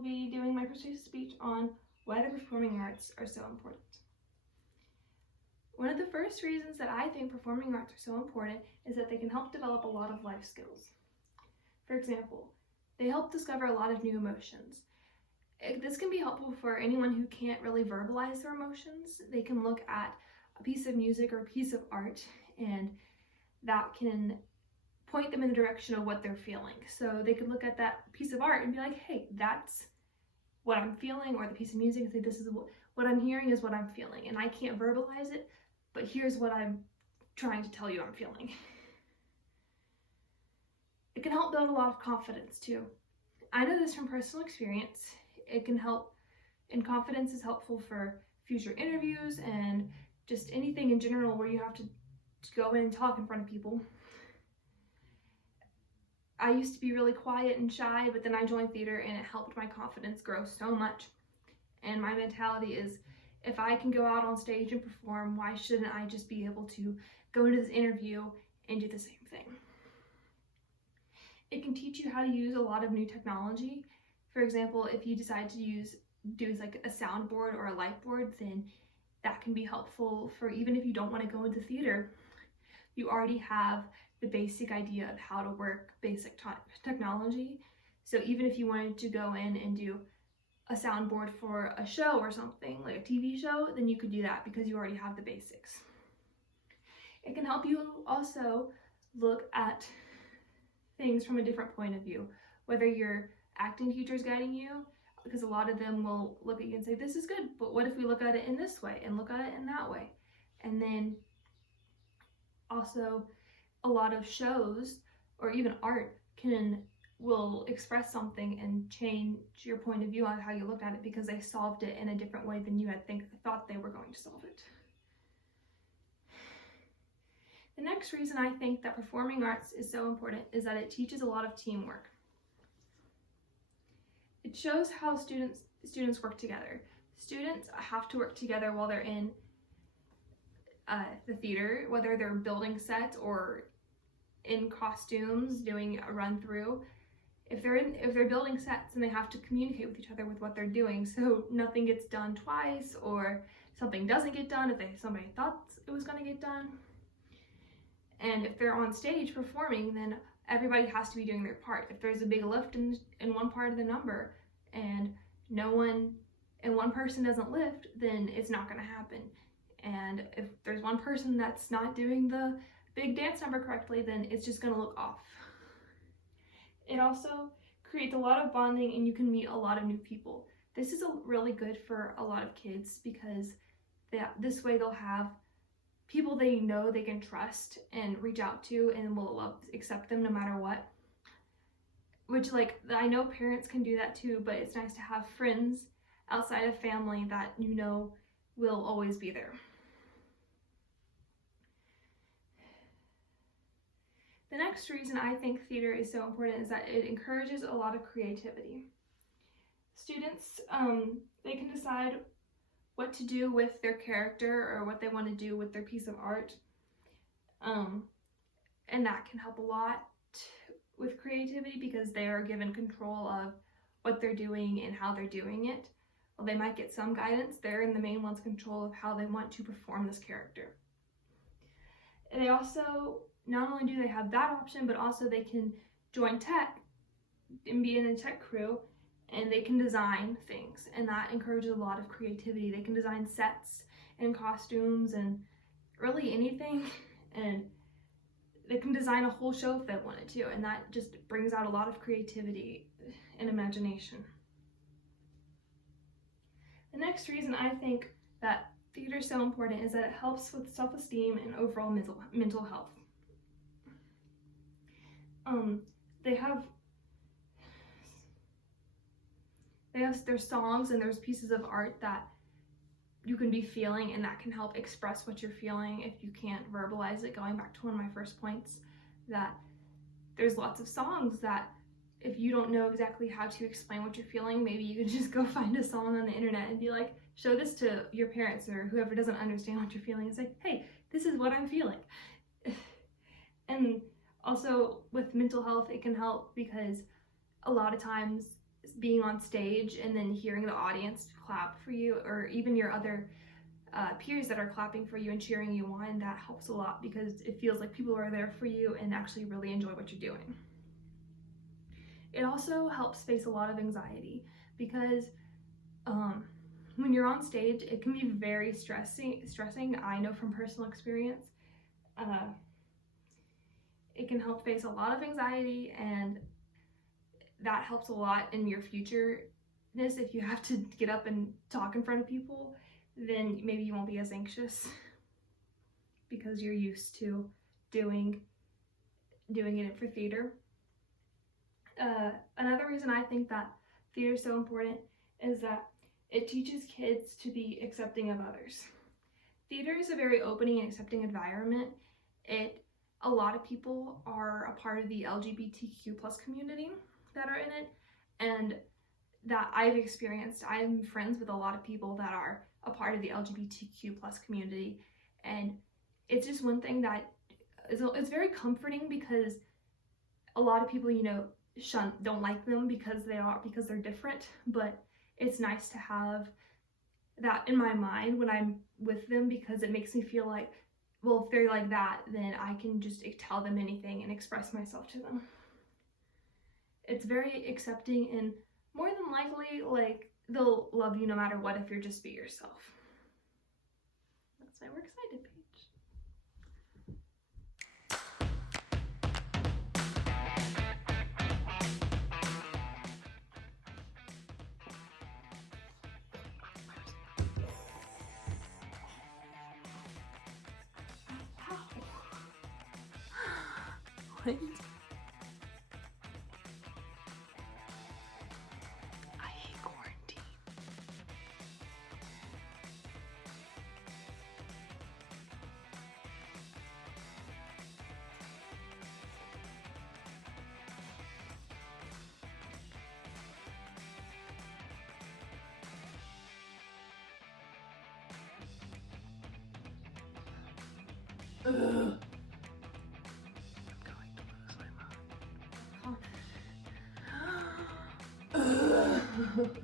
will be doing my persuasive speech on why the performing arts are so important. One of the first reasons that I think performing arts are so important is that they can help develop a lot of life skills. For example, they help discover a lot of new emotions. This can be helpful for anyone who can't really verbalize their emotions. They can look at a piece of music or a piece of art, and that can point them in the direction of what they're feeling. So they could look at that piece of art and be like, hey, that's what I'm feeling, or the piece of music and say, this is what I'm hearing is what I'm feeling, and I can't verbalize it, but here's what I'm trying to tell you I'm feeling. It can help build a lot of confidence too. I know this from personal experience. It can help, and confidence is helpful for future interviews and just anything in general where you have to go in and talk in front of people. I used to be really quiet and shy, but then I joined theater and it helped my confidence grow so much. And my mentality is, if I can go out on stage and perform, why shouldn't I just be able to go into this interview and do the same thing? It can teach you how to use a lot of new technology. For example, if you decide to do like a soundboard or a light board, then that can be helpful for even if you don't want to go into theater. You already have the basic idea of how to work basic technology. So even if you wanted to go in and do a soundboard for a show or something, like a TV show, then you could do that because you already have the basics. It can help you also look at things from a different point of view, whether your acting teacher is guiding you, because a lot of them will look at you and say, this is good, but what if we look at it in this way and look at it in that way? And then also a lot of shows or even art will express something and change your point of view on how you look at it because they solved it in a different way than you had thought they were going to solve it. The next reason I think that performing arts is so important is that it teaches a lot of teamwork. It shows how students work together. Students have to work together while they're in the theater, whether they're building sets or in costumes doing a run through. If they're building sets, then they have to communicate with each other with what they're doing, so nothing gets done twice or something doesn't get done if somebody thought it was going to get done. And if they're on stage performing, then everybody has to be doing their part. If there's a big lift in one part of the number and one person doesn't lift, then it's not going to happen. And if there's one person that's not doing the big dance number correctly, then it's just going to look off. It also creates a lot of bonding and you can meet a lot of new people. This is really good for a lot of kids because this way they'll have people they know they can trust and reach out to and will accept them no matter what. Which, like, I know parents can do that too, but it's nice to have friends outside of family that you know will always be there. The next reason I think theater is so important is that it encourages a lot of creativity. Students, they can decide what to do with their character or what they want to do with their piece of art. And that can help a lot with creativity because they are given control of what they're doing and how they're doing it. Well, they might get some guidance, they're in the main one's control of how they want to perform this character. And they also, not only do they have that option, but also they can join tech and be in a tech crew, and they can design things, and that encourages a lot of creativity. They can design sets and costumes and really anything, and they can design a whole show if they wanted to, and that just brings out a lot of creativity and imagination. The next reason I think that theater is so important is that it helps with self-esteem and overall mental health. There's songs and there's pieces of art that you can be feeling, and that can help express what you're feeling if you can't verbalize it. Going back to one of my first points, that there's lots of songs that if you don't know exactly how to explain what you're feeling, maybe you can just go find a song on the internet and be like, show this to your parents or whoever doesn't understand what you're feeling and say, hey, this is what I'm feeling. And also with mental health, it can help because a lot of times being on stage and then hearing the audience clap for you, or even your other peers that are clapping for you and cheering you on, that helps a lot because it feels like people are there for you and actually really enjoy what you're doing. It also helps face a lot of anxiety because when you're on stage, it can be very stressing. I know from personal experience. It can help face a lot of anxiety, and that helps a lot in your futureness. If you have to get up and talk in front of people, then maybe you won't be as anxious because you're used to doing it for theater. Another reason I think that theater is so important is that it teaches kids to be accepting of others. Theater is a very opening and accepting environment. A lot of people are a part of the LGBTQ plus community that are in it, and that I've experienced. I'm friends with a lot of people that are a part of the LGBTQ plus community, and it's just one thing that it's very comforting because a lot of people, don't like them because they're different, but it's nice to have that in my mind when I'm with them because it makes me feel like, well, if they're like that, then I can just tell them anything and express myself to them. It's very accepting, and more than likely, like, they'll love you no matter what if you're just be yourself. That's my We're Excited page. What? I hate quarantine. Ugh. I'm going to lose my mind.